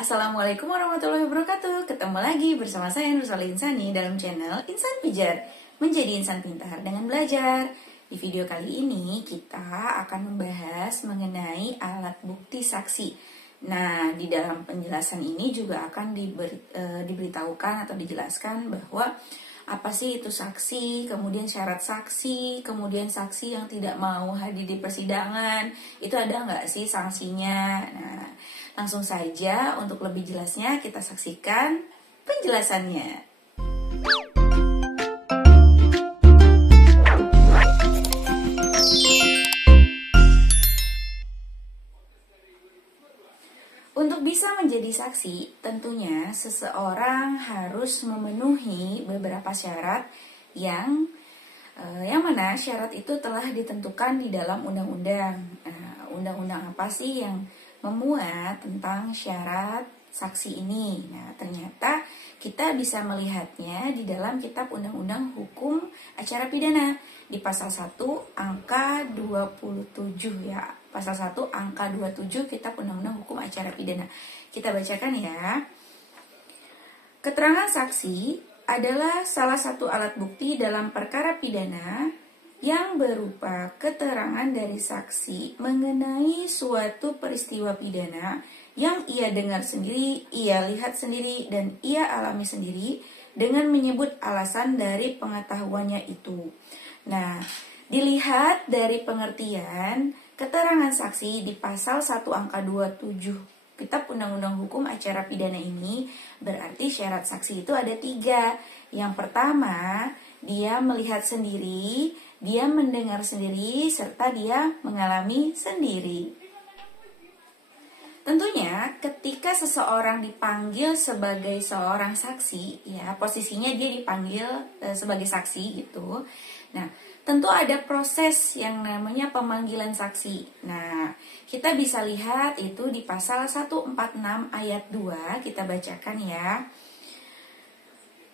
Assalamualaikum warahmatullahi wabarakatuh. Ketemu lagi bersama saya Nursalih Insani dalam channel Insan Pijar, menjadi insan pintar dengan belajar. Di video kali ini kita akan membahas mengenai alat bukti saksi. Nah, di dalam penjelasan ini juga akan diberitahukan atau dijelaskan bahwa apa sih itu saksi, kemudian syarat saksi, kemudian saksi yang tidak mau hadir di persidangan, itu ada nggak sih sanksinya? Nah, langsung saja untuk lebih jelasnya kita saksikan penjelasannya. Untuk bisa menjadi saksi, tentunya seseorang harus memenuhi beberapa syarat yang mana syarat itu telah ditentukan di dalam undang-undang. Undang-undang apa sih yang memuat tentang syarat saksi ini? Nah, ternyata kita bisa melihatnya di dalam Kitab Undang-Undang Hukum Acara Pidana di pasal 1 angka 27 ya. Pasal 1 angka 27 Kitab Undang-Undang Hukum Acara Pidana. Kita bacakan ya. Keterangan saksi adalah salah satu alat bukti dalam perkara pidana yang berupa keterangan dari saksi mengenai suatu peristiwa pidana yang ia dengar sendiri, ia lihat sendiri, dan ia alami sendiri dengan menyebut alasan dari pengetahuannya itu. Nah, dilihat dari pengertian keterangan saksi di pasal 1 angka 27 Kitab Undang-Undang Hukum Acara Pidana ini, berarti syarat saksi itu ada 3. Yang pertama, dia melihat sendiri, dia mendengar sendiri, serta dia mengalami sendiri. Tentunya ketika seseorang dipanggil sebagai seorang saksi, ya posisinya dia dipanggil sebagai saksi gitu. Nah, tentu ada proses yang namanya pemanggilan saksi. Nah, kita bisa lihat itu di pasal 146 ayat 2, kita bacakan ya.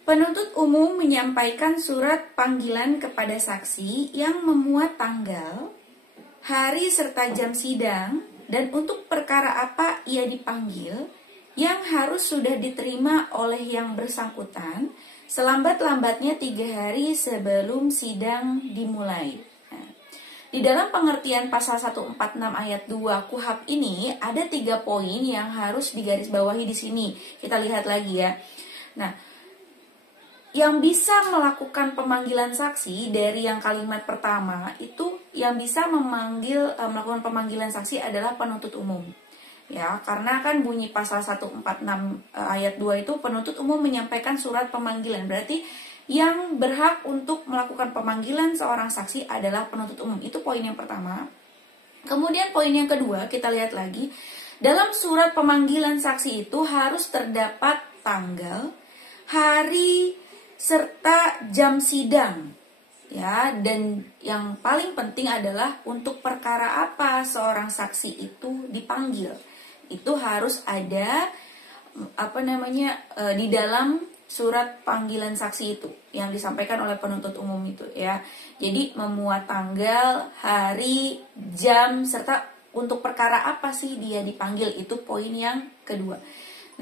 Penuntut umum menyampaikan surat panggilan kepada saksi yang memuat tanggal, hari serta jam sidang, dan untuk perkara apa ia dipanggil, yang harus sudah diterima oleh yang bersangkutan selambat-lambatnya 3 hari sebelum sidang dimulai. Nah, di dalam pengertian pasal 146 ayat 2 KUHP ini ada 3 poin yang harus digarisbawahi di sini. Kita lihat lagi ya. Nah, yang bisa melakukan pemanggilan saksi dari yang kalimat pertama itu yang bisa melakukan pemanggilan saksi adalah penuntut umum. Ya, karena kan bunyi pasal 146 ayat 2 itu penuntut umum menyampaikan surat pemanggilan. Berarti yang berhak untuk melakukan pemanggilan seorang saksi adalah penuntut umum. Itu poin yang pertama. Kemudian poin yang kedua, kita lihat lagi. Dalam surat pemanggilan saksi itu harus terdapat tanggal, hari, serta jam sidang. Ya, dan yang paling penting adalah untuk perkara apa seorang saksi itu dipanggil. Itu harus ada di dalam surat panggilan saksi itu yang disampaikan oleh penuntut umum itu ya. Jadi memuat tanggal, hari, jam, serta untuk perkara apa sih dia dipanggil, itu poin yang kedua.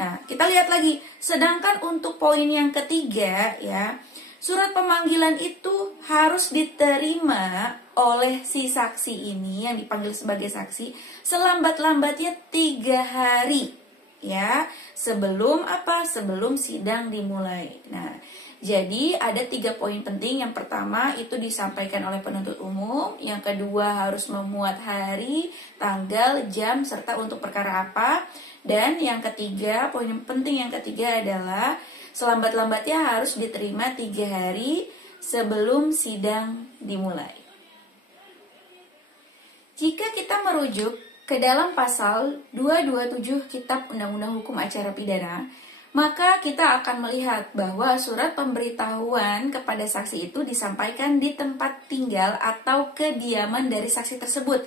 Nah, kita lihat lagi. Sedangkan untuk poin yang ketiga ya, surat pemanggilan itu harus diterima oleh si saksi ini yang dipanggil sebagai saksi selambat-lambatnya 3 hari ya, sebelum sidang dimulai. Nah, jadi ada 3 poin penting. Yang pertama itu disampaikan oleh penuntut umum, yang kedua harus memuat hari, tanggal, jam, serta untuk perkara apa, dan yang ketiga, poin yang penting yang ketiga adalah selambat-lambatnya harus diterima 3 hari sebelum sidang dimulai. Jika kita merujuk ke dalam pasal 227 Kitab Undang-Undang Hukum Acara Pidana, maka kita akan melihat bahwa surat pemberitahuan kepada saksi itu disampaikan di tempat tinggal atau kediaman dari saksi tersebut.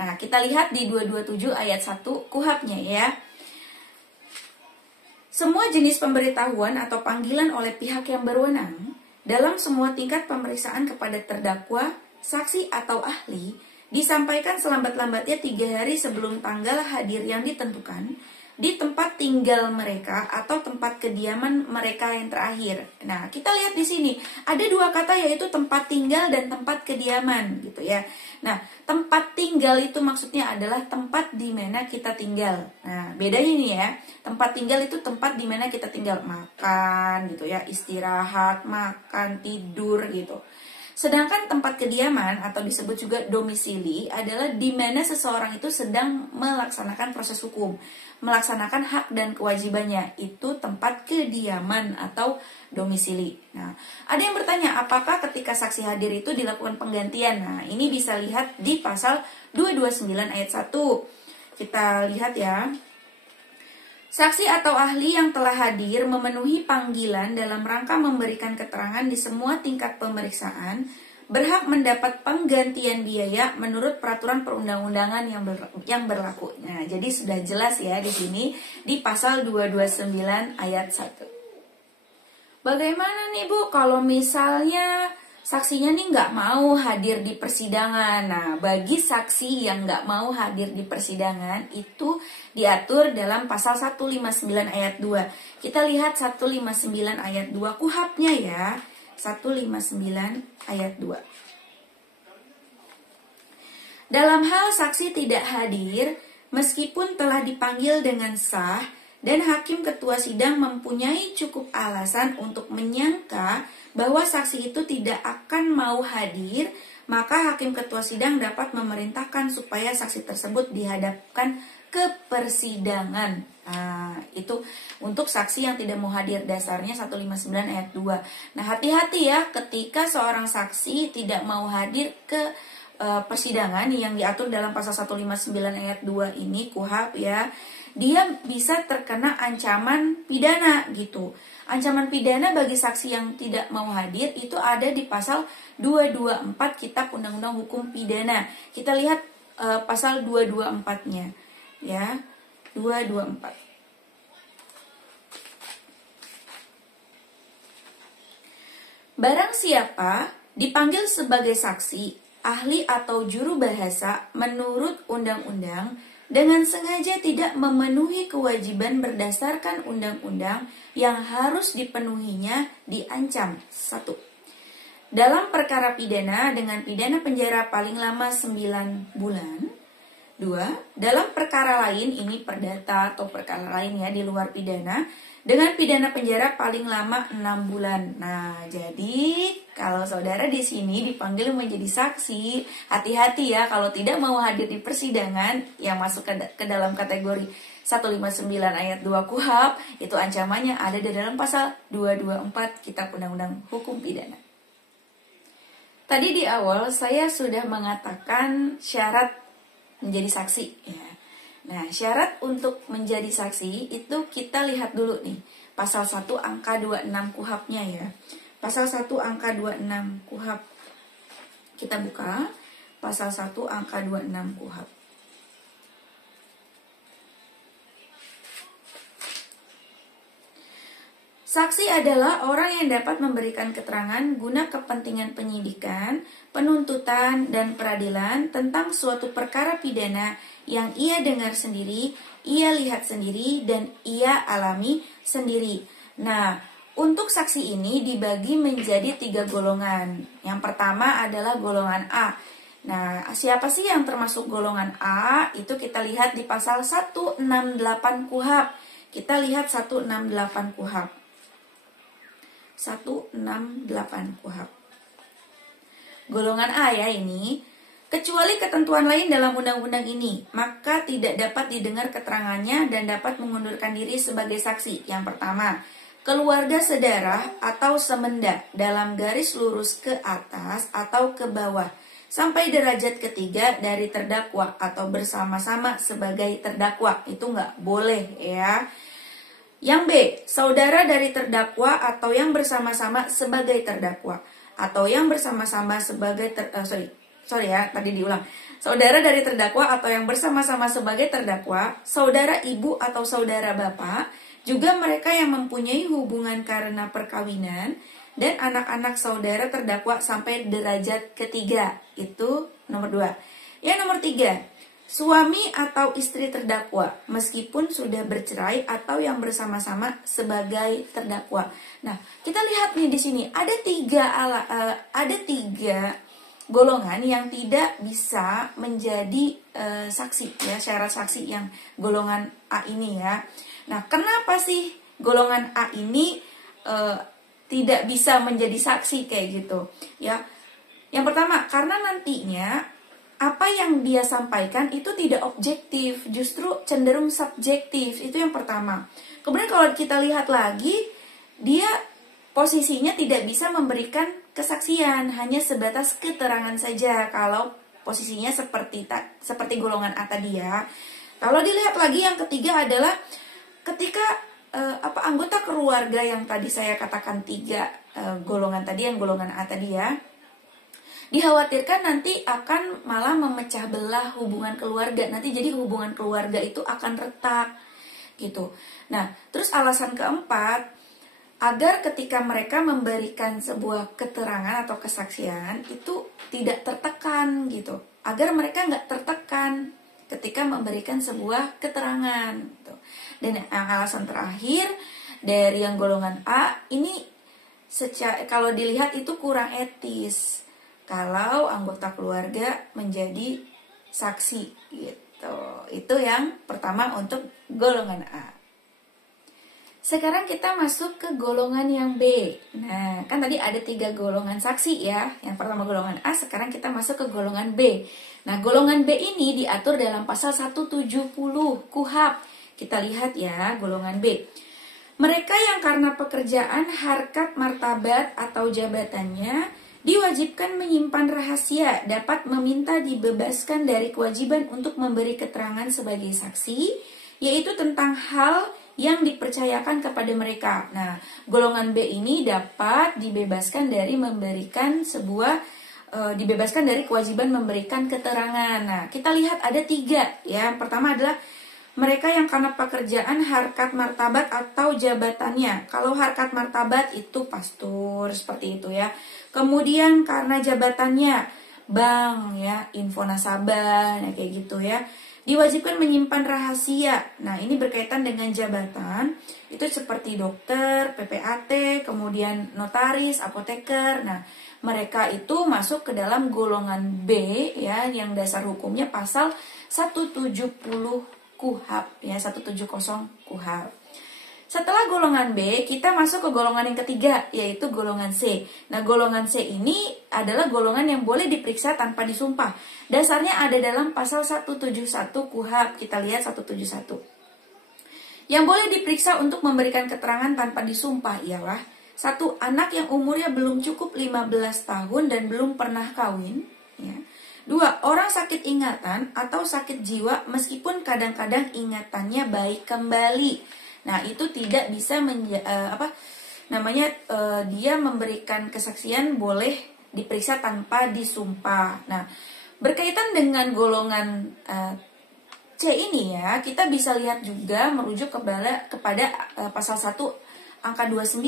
Nah, kita lihat di 227 ayat 1 KUHP-nya ya. Semua jenis pemberitahuan atau panggilan oleh pihak yang berwenang dalam semua tingkat pemeriksaan kepada terdakwa, saksi atau ahli disampaikan selambat-lambatnya 3 hari sebelum tanggal hadir yang ditentukan di tempat tempat tinggal mereka atau tempat kediaman mereka yang terakhir. Nah, kita lihat di sini ada dua kata, yaitu tempat tinggal dan tempat kediaman gitu ya. Nah, tempat tinggal itu maksudnya adalah tempat di mana kita tinggal. Nah, bedanya nih ya. Tempat tinggal itu tempat di mana kita tinggal, makan gitu ya, istirahat, makan, tidur gitu. Sedangkan tempat kediaman atau disebut juga domisili adalah di mana seseorang itu sedang melaksanakan proses hukum, melaksanakan hak dan kewajibannya. Itu tempat kediaman atau domisili. Nah, ada yang bertanya, apakah ketika saksi hadir itu dilakukan penggantian? Nah, ini bisa lihat di pasal 229 ayat 1. Kita lihat ya. Saksi atau ahli yang telah hadir memenuhi panggilan dalam rangka memberikan keterangan di semua tingkat pemeriksaan berhak mendapat penggantian biaya menurut peraturan perundang-undangan yang berlaku. Nah, jadi sudah jelas ya di sini di pasal 229 ayat 1. Bagaimana nih Bu kalau misalnya saksinya nih nggak mau hadir di persidangan? Nah, bagi saksi yang nggak mau hadir di persidangan itu diatur dalam pasal 159 ayat 2. Kita lihat 159 ayat 2 KUHP-nya ya. 159 ayat 2. Dalam hal saksi tidak hadir, meskipun telah dipanggil dengan sah dan hakim ketua sidang mempunyai cukup alasan untuk menyangka bahwa saksi itu tidak akan mau hadir, maka hakim ketua sidang dapat memerintahkan supaya saksi tersebut dihadapkan ke persidangan. Nah, itu untuk saksi yang tidak mau hadir, dasarnya 159 ayat 2. Nah, hati-hati ya ketika seorang saksi tidak mau hadir ke persidangan yang diatur dalam pasal 159 ayat 2 ini KUHP ya. Dia bisa terkena ancaman pidana gitu. Ancaman pidana bagi saksi yang tidak mau hadir itu ada di pasal 224 Kitab Undang-Undang Hukum Pidana. Kita lihat pasal 224-nya. Ya, 224. Barang siapa dipanggil sebagai saksi, ahli atau juru bahasa menurut undang-undang dengan sengaja tidak memenuhi kewajiban berdasarkan undang-undang yang harus dipenuhinya, diancam 1. Dalam perkara pidana dengan pidana penjara paling lama 9 bulan. 2. Dalam perkara lain, ini perdata atau perkara lain ya di luar pidana, dengan pidana penjara paling lama 6 bulan. Nah, jadi kalau saudara di sini dipanggil menjadi saksi, hati-hati ya kalau tidak mau hadir di persidangan yang masuk ke dalam kategori 159 ayat 2 KUHP, itu ancamannya ada di dalam pasal 224 Kitab Undang-Undang Hukum Pidana. Tadi di awal saya sudah mengatakan syarat menjadi saksi ya. Nah, syarat untuk menjadi saksi itu kita lihat dulu nih. Pasal 1 angka 26 KUHP-nya ya. Pasal 1 angka 26 KUHP. Kita buka pasal 1 angka 26 KUHP. Saksi adalah orang yang dapat memberikan keterangan guna kepentingan penyidikan, penuntutan, dan peradilan tentang suatu perkara pidana yang ia dengar sendiri, ia lihat sendiri, dan ia alami sendiri. Nah, untuk saksi ini dibagi menjadi 3 golongan. Yang pertama adalah golongan A. Nah, siapa sih yang termasuk golongan A? Itu kita lihat di pasal 168 KUHP. Kita lihat 168 KUHP. 168 KUHP. Golongan A ya ini, kecuali ketentuan lain dalam undang-undang ini, maka tidak dapat didengar keterangannya dan dapat mengundurkan diri sebagai saksi. Yang pertama, keluarga sedarah atau semenda dalam garis lurus ke atas atau ke bawah sampai derajat ketiga dari terdakwa atau bersama-sama sebagai terdakwa. Itu nggak boleh ya. Yang B, saudara dari terdakwa atau yang bersama-sama sebagai terdakwa atau yang bersama-sama sebagai saudara dari terdakwa atau yang bersama-sama sebagai terdakwa, saudara ibu atau saudara bapak, juga mereka yang mempunyai hubungan karena perkawinan, dan anak-anak saudara terdakwa sampai derajat ketiga. Itu nomor 2. Yang nomor 3, suami atau istri terdakwa meskipun sudah bercerai atau yang bersama-sama sebagai terdakwa. Nah, kita lihat nih di sini ada tiga golongan yang tidak bisa menjadi saksi ya, syarat saksi yang golongan A ini ya. Nah, kenapa sih golongan A ini tidak bisa menjadi saksi kayak gitu ya? Yang pertama, karena nantinya apa yang dia sampaikan itu tidak objektif, justru cenderung subjektif. Itu yang pertama. Kemudian kalau kita lihat lagi, dia posisinya tidak bisa memberikan kesaksian, hanya sebatas keterangan saja kalau posisinya seperti golongan A tadi ya. Kalau dilihat lagi yang ketiga adalah ketika anggota keluarga yang tadi saya katakan tiga golongan tadi, yang golongan A tadi ya, dikhawatirkan nanti akan malah memecah belah hubungan keluarga. Nanti jadi hubungan keluarga itu akan retak gitu. Nah, terus alasan keempat, agar ketika mereka memberikan sebuah keterangan atau kesaksian itu tidak tertekan gitu. Agar mereka nggak tertekan ketika memberikan sebuah keterangan gitu. Dan yang alasan terakhir dari yang golongan A ini kalau dilihat itu kurang etis kalau anggota keluarga menjadi saksi gitu. Itu yang pertama untuk golongan A. Sekarang kita masuk ke golongan yang B. Nah, kan tadi ada 3 golongan saksi ya. Yang pertama golongan A, sekarang kita masuk ke golongan B. Nah, golongan B ini diatur dalam pasal 170 KUHP. Kita lihat ya, golongan B. Mereka yang karena pekerjaan, harkat, martabat, atau jabatannya diwajibkan menyimpan rahasia, dapat meminta dibebaskan dari kewajiban untuk memberi keterangan sebagai saksi, yaitu tentang hal yang dipercayakan kepada mereka. Nah, golongan B ini dapat dibebaskan dari dibebaskan dari kewajiban memberikan keterangan. Nah, kita lihat ada 3 ya. Yang pertama adalah mereka yang karena pekerjaan, harkat, martabat, atau jabatannya. Kalau harkat martabat itu pastor, seperti itu ya. Kemudian karena jabatannya, bank ya, info nasabah, nah kayak gitu ya. Diwajibkan menyimpan rahasia. Nah, ini berkaitan dengan jabatan. Itu seperti dokter, PPAT, kemudian notaris, apoteker. Nah, mereka itu masuk ke dalam golongan B ya, yang dasar hukumnya pasal 170 KUHP ya, 170 KUHP. Setelah golongan B, kita masuk ke golongan yang ketiga, yaitu golongan C. Nah, golongan C ini adalah golongan yang boleh diperiksa tanpa disumpah. Dasarnya ada dalam pasal 171 KUHP. Kita lihat 171. Yang boleh diperiksa untuk memberikan keterangan tanpa disumpah ialah 1. Anak yang umurnya belum cukup 15 tahun dan belum pernah kawin ya. 2. Orang sakit ingatan atau sakit jiwa meskipun kadang-kadang ingatannya baik kembali. Nah, itu tidak bisa dia memberikan kesaksian boleh diperiksa tanpa disumpah. Nah, berkaitan dengan golongan C ini ya, kita bisa lihat juga merujuk kepada pasal 1 angka 29.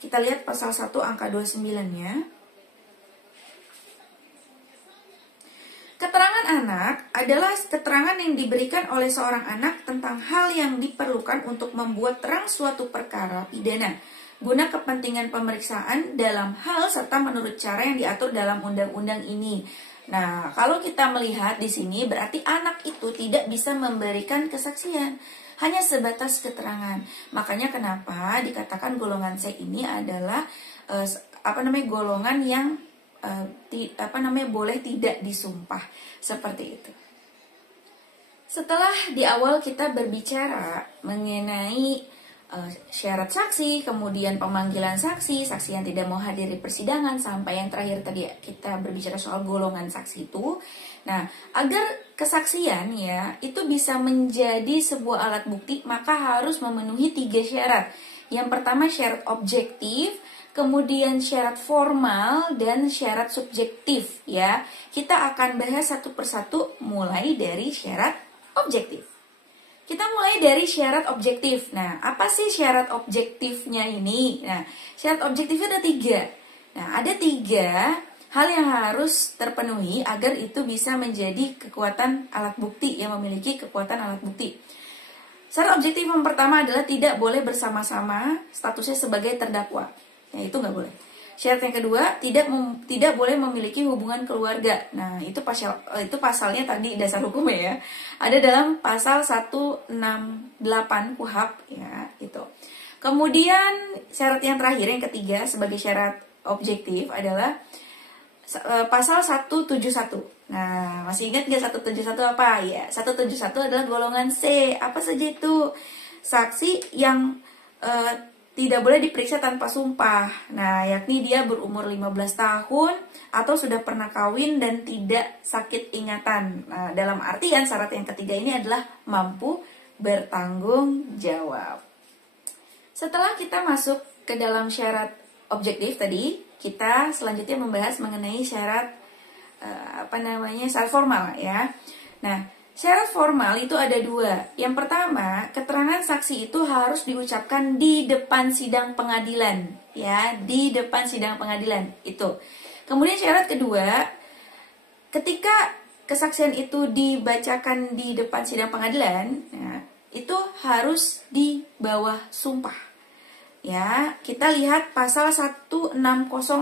Kita lihat pasal 1 angka 29-nya. Keterangan anak adalah keterangan yang diberikan oleh seorang anak tentang hal yang diperlukan untuk membuat terang suatu perkara pidana guna kepentingan pemeriksaan dalam hal serta menurut cara yang diatur dalam undang-undang ini. Nah, kalau kita melihat di sini berarti anak itu tidak bisa memberikan kesaksian, hanya sebatas keterangan. Makanya kenapa dikatakan golongan C ini adalah golongan yang boleh tidak disumpah, seperti itu. Setelah di awal kita berbicara mengenai syarat saksi, kemudian pemanggilan saksi, saksi yang tidak mau hadir di persidangan, sampai yang terakhir tadi kita berbicara soal golongan saksi itu. Nah, agar kesaksian ya itu bisa menjadi sebuah alat bukti, maka harus memenuhi 3 syarat. Yang pertama syarat objektif, kemudian syarat formal dan syarat subjektif ya. Kita akan bahas satu persatu mulai dari syarat objektif. Kita mulai dari syarat objektif. Nah, apa sih syarat objektifnya ini? Nah, syarat objektifnya ada 3. Nah, ada 3 hal yang harus terpenuhi agar itu bisa menjadi kekuatan alat bukti, yang memiliki kekuatan alat bukti. Syarat objektif yang pertama adalah tidak boleh bersama-sama statusnya sebagai terdakwa. Ya, itu nggak boleh. Syarat yang kedua, tidak boleh memiliki hubungan keluarga. Nah, itu pasalnya tadi dasar hukumnya ya. Ada dalam pasal 168 KUHP ya, itu. Kemudian syarat yang terakhir, yang ketiga sebagai syarat objektif adalah pasal 171. Nah, masih ingat nggak 171 apa? Ya, 171 adalah golongan C. Apa saja itu? Saksi yang tidak boleh diperiksa tanpa sumpah. Nah, yakni dia berumur 15 tahun atau sudah pernah kawin dan tidak sakit ingatan. Nah, dalam artian syarat yang ketiga ini adalah mampu bertanggung jawab. Setelah kita masuk ke dalam syarat objektif tadi, kita selanjutnya membahas mengenai syarat syarat formal ya. Nah, syarat formal itu ada dua. Yang pertama, keterangan saksi itu harus diucapkan di depan sidang pengadilan ya, di depan sidang pengadilan itu. Kemudian syarat kedua, ketika kesaksian itu dibacakan di depan sidang pengadilan, ya, itu harus di bawah sumpah. Ya, kita lihat pasal 160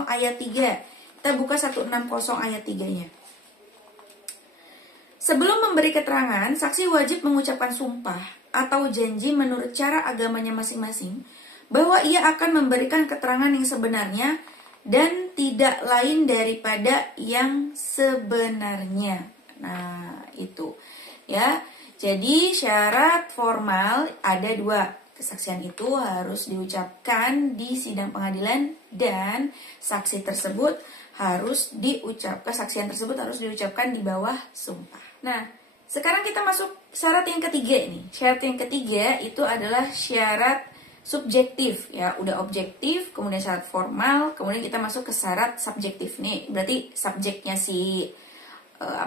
ayat 3. Kita buka 160 ayat 3-nya. Sebelum memberi keterangan, saksi wajib mengucapkan sumpah atau janji menurut cara agamanya masing-masing bahwa ia akan memberikan keterangan yang sebenarnya dan tidak lain daripada yang sebenarnya. Nah, itu. Ya. Jadi syarat formal ada dua. Kesaksian itu harus diucapkan di sidang pengadilan dan saksi tersebut kesaksian tersebut harus diucapkan di bawah sumpah. Nah, sekarang kita masuk syarat yang ketiga nih. Syarat yang ketiga itu adalah syarat subjektif ya, udah objektif, kemudian syarat formal, kemudian kita masuk ke syarat subjektif nih. Berarti subjeknya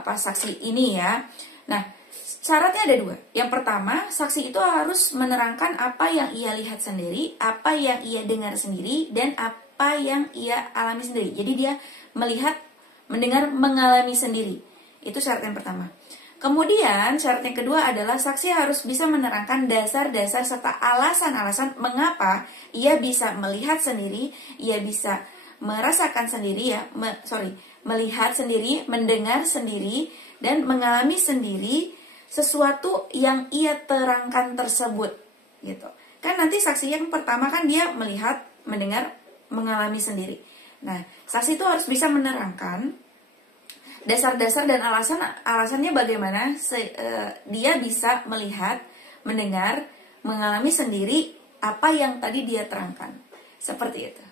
saksi ini ya. Nah, syaratnya ada dua. Yang pertama, saksi itu harus menerangkan apa yang ia lihat sendiri, apa yang ia dengar sendiri, dan apa yang ia alami sendiri. Jadi dia melihat, mendengar, mengalami sendiri. Itu syarat yang pertama. Kemudian syarat yang kedua adalah saksi harus bisa menerangkan dasar-dasar serta alasan-alasan mengapa ia bisa melihat sendiri, ia bisa merasakan sendiri melihat sendiri, mendengar sendiri, dan mengalami sendiri sesuatu yang ia terangkan tersebut gitu. Kan nanti saksi yang pertama kan dia melihat, mendengar, mengalami sendiri. Nah, saksi itu harus bisa menerangkan dasar-dasar dan alasannya bagaimana dia bisa melihat, mendengar, mengalami sendiri apa yang tadi dia terangkan. Seperti itu.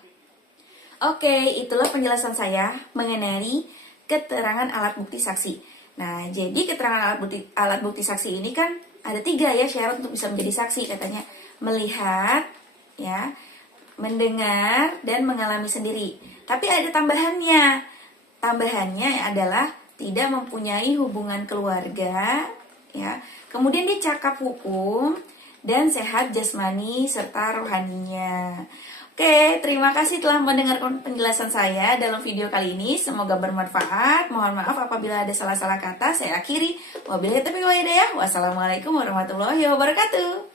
Oke, itulah penjelasan saya mengenai keterangan alat bukti saksi. Nah, jadi keterangan alat bukti saksi ini kan ada 3 ya syarat untuk bisa menjadi saksi, katanya melihat, ya, mendengar, dan mengalami sendiri. Tapi ada tambahannya. Tambahannya adalah tidak mempunyai hubungan keluarga, ya. Kemudian dia cakap hukum dan sehat jasmani serta rohaninya. Oke, terima kasih telah mendengarkan penjelasan saya dalam video kali ini. Semoga bermanfaat. Mohon maaf apabila ada salah-salah kata. Saya akhiri. Wabillahi taufiq wal hidayah. Wassalamualaikum warahmatullahi wabarakatuh.